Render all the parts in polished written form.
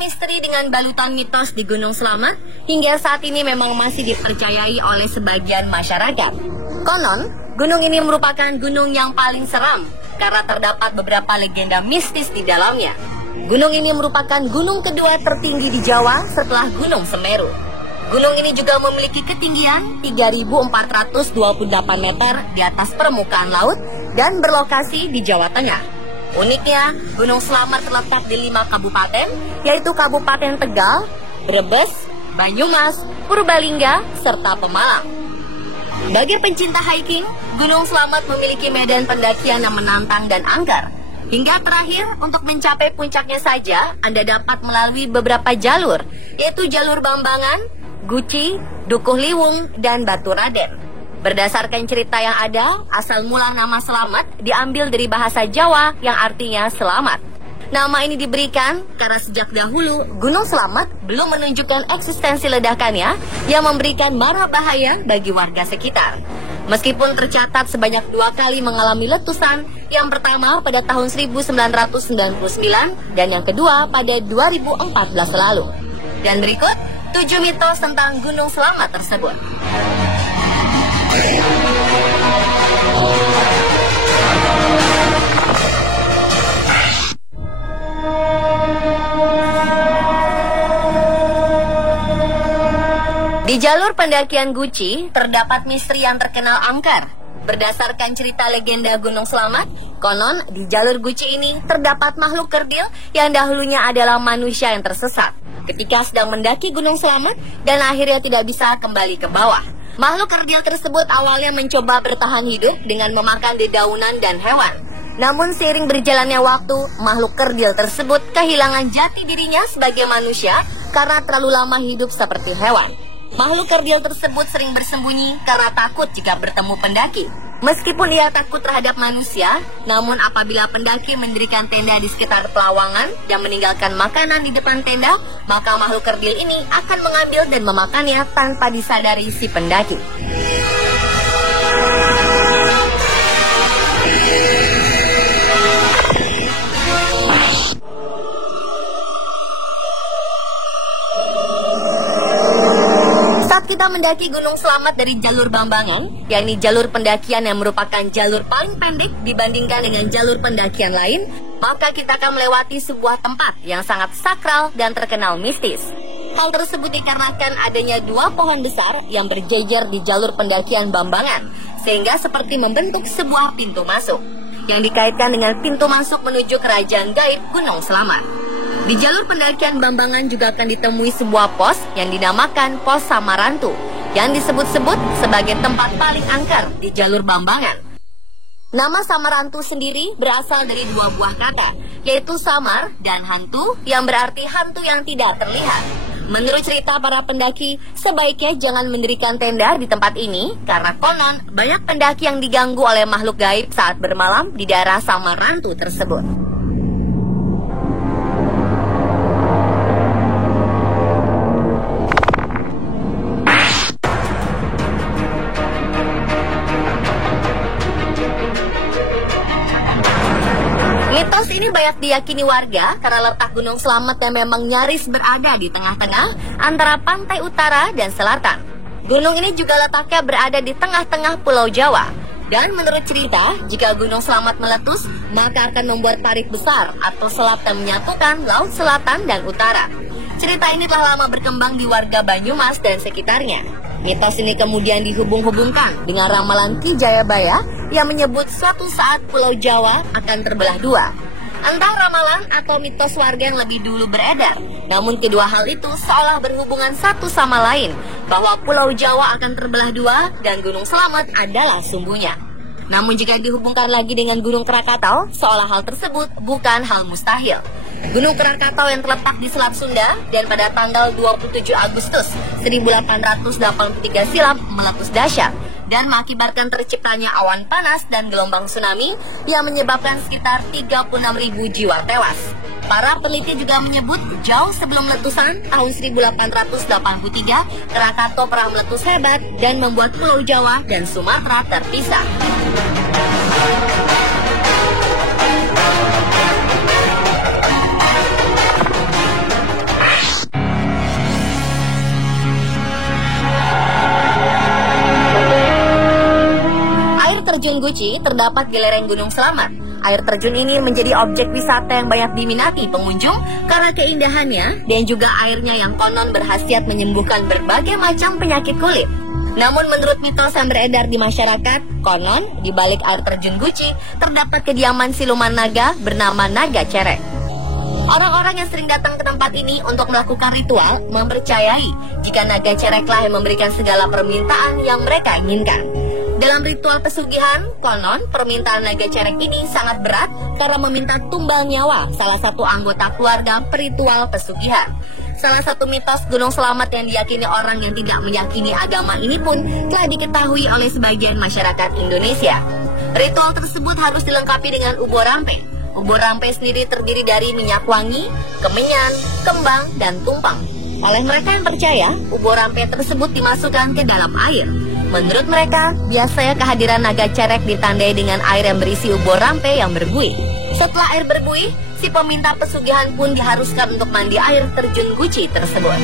misteri dengan balutan mitos di Gunung Slamet hingga saat ini memang masih dipercayai oleh sebagian masyarakat. Konon, gunung ini merupakan gunung yang paling seram karena terdapat beberapa legenda mistis di dalamnya. Gunung ini merupakan gunung kedua tertinggi di Jawa setelah Gunung Semeru. Gunung ini juga memiliki ketinggian 3.428 meter di atas permukaan laut dan berlokasi di Jawa Tengah. Uniknya, Gunung Slamet terletak di 5 kabupaten, yaitu Kabupaten Tegal, Brebes, Banyumas, Purbalingga, serta Pemalang. Bagi pencinta hiking, Gunung Slamet memiliki medan pendakian yang menantang dan angker. Hingga terakhir, untuk mencapai puncaknya saja, Anda dapat melalui beberapa jalur, yaitu jalur Bambangan, Guci, Dukuh Liwung, dan Batu Raden. Berdasarkan cerita yang ada, asal mula nama Slamet diambil dari bahasa Jawa yang artinya selamat. Nama ini diberikan karena sejak dahulu Gunung Slamet belum menunjukkan eksistensi ledakannya yang memberikan mara bahaya bagi warga sekitar. Meskipun tercatat sebanyak 2 kali mengalami letusan, yang pertama pada tahun 1999 dan yang kedua pada 2014 lalu. Dan berikut 7 mitos tentang Gunung Slamet tersebut. Di jalur pendakian Guci, terdapat misteri yang terkenal angker. Berdasarkan cerita legenda Gunung Slamet, konon di jalur Guci ini terdapat makhluk kerdil yang dahulunya adalah manusia yang tersesat ketika sedang mendaki Gunung Slamet dan akhirnya tidak bisa kembali ke bawah. Makhluk kerdil tersebut awalnya mencoba bertahan hidup dengan memakan dedaunan dan hewan. Namun seiring berjalannya waktu, makhluk kerdil tersebut kehilangan jati dirinya sebagai manusia karena terlalu lama hidup seperti hewan. Makhluk kerdil tersebut sering bersembunyi karena takut jika bertemu pendaki. Meskipun ia takut terhadap manusia, namun apabila pendaki mendirikan tenda di sekitar pelawangan dan meninggalkan makanan di depan tenda, maka makhluk kerdil ini akan mengambil dan memakannya tanpa disadari si pendaki. Kita mendaki Gunung Slamet dari jalur Bambangan, yakni jalur pendakian yang merupakan jalur paling pendek dibandingkan dengan jalur pendakian lain, maka kita akan melewati sebuah tempat yang sangat sakral dan terkenal mistis. Hal tersebut dikarenakan adanya 2 pohon besar yang berjejer di jalur pendakian Bambangan, sehingga seperti membentuk sebuah pintu masuk, yang dikaitkan dengan pintu masuk menuju kerajaan gaib Gunung Slamet. Di jalur pendakian Bambangan juga akan ditemui sebuah pos yang dinamakan Pos Samarantu, yang disebut-sebut sebagai tempat paling angker di jalur Bambangan. Nama Samarantu sendiri berasal dari 2 buah kata, yaitu samar dan hantu, yang berarti hantu yang tidak terlihat. Menurut cerita para pendaki, sebaiknya jangan mendirikan tenda di tempat ini karena konon banyak pendaki yang diganggu oleh makhluk gaib saat bermalam di daerah Samarantu tersebut. Mitos ini banyak diyakini warga karena letak Gunung Slamet yang memang nyaris berada di tengah-tengah antara pantai utara dan selatan. Gunung ini juga letaknya berada di tengah-tengah Pulau Jawa. Dan menurut cerita, jika Gunung Slamet meletus, maka akan membuat parit besar atau selat yang menyatukan laut selatan dan utara. Cerita ini telah lama berkembang di warga Banyumas dan sekitarnya. Mitos ini kemudian dihubung-hubungkan dengan ramalan Ki Jayabaya yang menyebut suatu saat Pulau Jawa akan terbelah 2. Entah ramalan atau mitos warga yang lebih dulu beredar, namun kedua hal itu seolah berhubungan satu sama lain, bahwa Pulau Jawa akan terbelah 2 dan Gunung Slamet adalah sumbunya. Namun jika dihubungkan lagi dengan Gunung Krakatau, seolah hal tersebut bukan hal mustahil. Gunung Krakatau yang terletak di Selat Sunda dan pada tanggal 27 Agustus 1883 silam meletus dahsyat dan mengakibatkan terciptanya awan panas dan gelombang tsunami yang menyebabkan sekitar 36.000 jiwa tewas. Para peneliti juga menyebut jauh sebelum letusan tahun 1883, Krakatau pernah meletus hebat dan membuat Pulau Jawa dan Sumatera terpisah. terjun Guci terdapat di lereng Gunung Selamat. Air terjun ini menjadi objek wisata yang banyak diminati pengunjung karena keindahannya dan juga airnya yang konon berkhasiat menyembuhkan berbagai macam penyakit kulit. Namun menurut mitos yang beredar di masyarakat, konon di balik air terjun Guci terdapat kediaman siluman naga bernama Naga Cerek. Orang-orang yang sering datang ke tempat ini untuk melakukan ritual mempercayai jika Naga Cereklah yang memberikan segala permintaan yang mereka inginkan. Dalam ritual pesugihan, konon permintaan Naga Cerek ini sangat berat karena meminta tumbal nyawa salah satu anggota keluarga peritual pesugihan. Salah satu mitos Gunung Selamat yang diyakini orang yang tidak meyakini agama ini pun telah diketahui oleh sebagian masyarakat Indonesia. Ritual tersebut harus dilengkapi dengan ubo rampe. Ubo rampe sendiri terdiri dari minyak wangi, kemenyan, kembang, dan tumpang. Oleh mereka yang percaya, ubo rampe tersebut dimasukkan ke dalam air. Menurut mereka, biasanya kehadiran Naga Cerek ditandai dengan air yang berisi ubo rampe yang berbuih. Setelah air berbuih, si peminta pesugihan pun diharuskan untuk mandi air terjun Guci tersebut.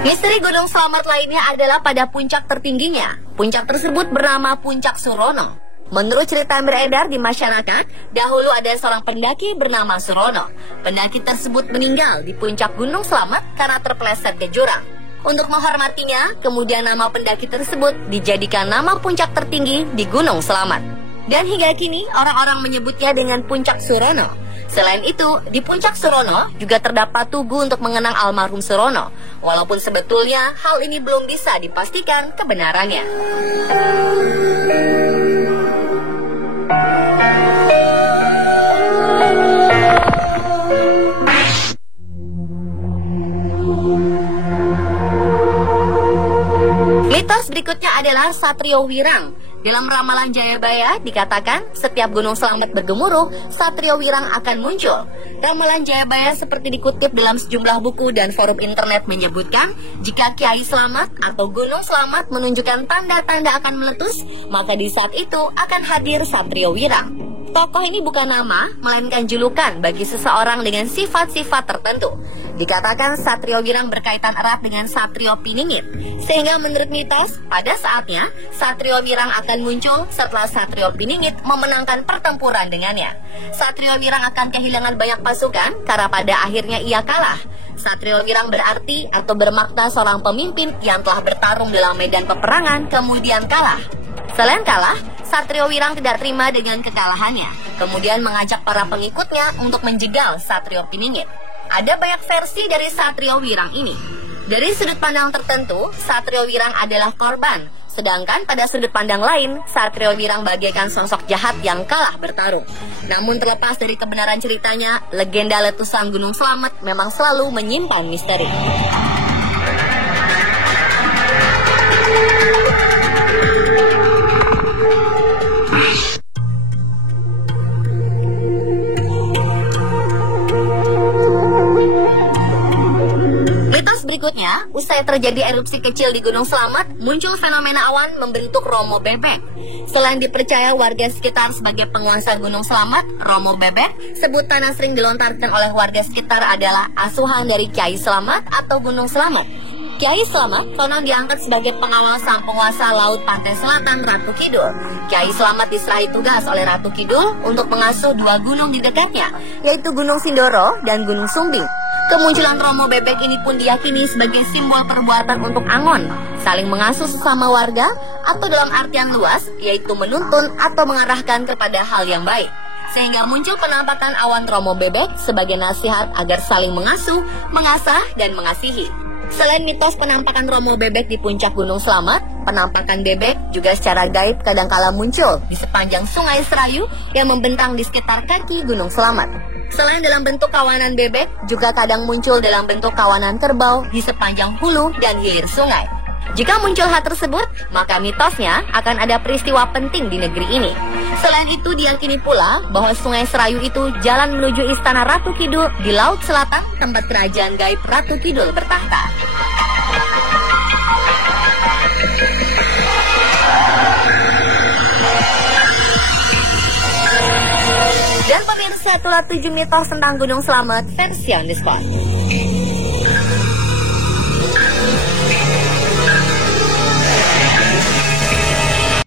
Misteri Gunung Selamat lainnya adalah pada puncak tertingginya. Puncak tersebut bernama Puncak Surono. Menurut cerita yang beredar di masyarakat, dahulu ada seorang pendaki bernama Surono. Pendaki tersebut meninggal di puncak Gunung Selamat karena terpeleset ke jurang. Untuk menghormatinya, kemudian nama pendaki tersebut dijadikan nama puncak tertinggi di Gunung Selamat. Dan hingga kini, orang-orang menyebutnya dengan Puncak Surono. Selain itu, di Puncak Surono juga terdapat tugu untuk mengenang almarhum Surono. Walaupun sebetulnya hal ini belum bisa dipastikan kebenarannya. Mitos berikutnya adalah Satrio Wirang. Dalam ramalan Jayabaya dikatakan setiap Gunung Selamat bergemuruh, Satrio Wirang akan muncul. Ramalan Jayabaya seperti dikutip dalam sejumlah buku dan forum internet menyebutkan jika Kiai Selamat atau Gunung Selamat menunjukkan tanda-tanda akan meletus, maka di saat itu akan hadir Satrio Wirang. Tokoh ini bukan nama, melainkan julukan bagi seseorang dengan sifat-sifat tertentu. Dikatakan Satrio Wirang berkaitan erat dengan Satrio Piningit, sehingga menurut mitos, pada saatnya Satrio Wirang akan muncul setelah Satrio Piningit memenangkan pertempuran dengannya. Satrio Wirang akan kehilangan banyak pasukan karena pada akhirnya ia kalah. Satrio Wirang berarti atau bermakna seorang pemimpin yang telah bertarung dalam medan peperangan kemudian kalah. Selain kalah, Satrio Wirang tidak terima dengan kekalahannya, kemudian mengajak para pengikutnya untuk menjegal Satrio Piningit. Ada banyak versi dari Satrio Wirang ini. Dari sudut pandang tertentu, Satrio Wirang adalah korban, sedangkan pada sudut pandang lain, Satrio Wirang bagaikan sosok jahat yang kalah bertarung. Namun terlepas dari kebenaran ceritanya, legenda letusan Gunung Selamat memang selalu menyimpan misteri. Berikutnya, usai terjadi erupsi kecil di Gunung Selamat, muncul fenomena awan membentuk Romo Bebek. Selain dipercaya warga sekitar sebagai penguasa Gunung Selamat, Romo Bebek, sebutan yang sering dilontarkan oleh warga sekitar adalah asuhan dari Kiai Selamat atau Gunung Selamat. Kiai Selamat konon diangkat sebagai pengawal sang penguasa Laut Pantai Selatan Ratu Kidul. Kiai Selamat diserahi tugas oleh Ratu Kidul untuk mengasuh dua gunung di dekatnya, yaitu Gunung Sindoro dan Gunung Sumbing. Kemunculan Romo Bebek ini pun diyakini sebagai simbol perbuatan untuk angon, saling mengasuh sesama warga, atau dalam artian luas, yaitu menuntun atau mengarahkan kepada hal yang baik. Sehingga muncul penampakan awan Romo Bebek sebagai nasihat agar saling mengasuh, mengasah, dan mengasihi. Selain mitos penampakan Romo Bebek di puncak Gunung Selamat, penampakan bebek juga secara gaib kadangkala muncul di sepanjang Sungai Serayu yang membentang di sekitar kaki Gunung Selamat. Selain dalam bentuk kawanan bebek, juga kadang muncul dalam bentuk kawanan kerbau di sepanjang hulu dan hilir sungai. Jika muncul hal tersebut, maka mitosnya akan ada peristiwa penting di negeri ini. Selain itu, diyakini pula bahwa Sungai Serayu itu jalan menuju Istana Ratu Kidul di Laut Selatan, tempat kerajaan gaib Ratu Kidul bertahta. itulah 7 mitos tentang Gunung Slamet versi on the spot.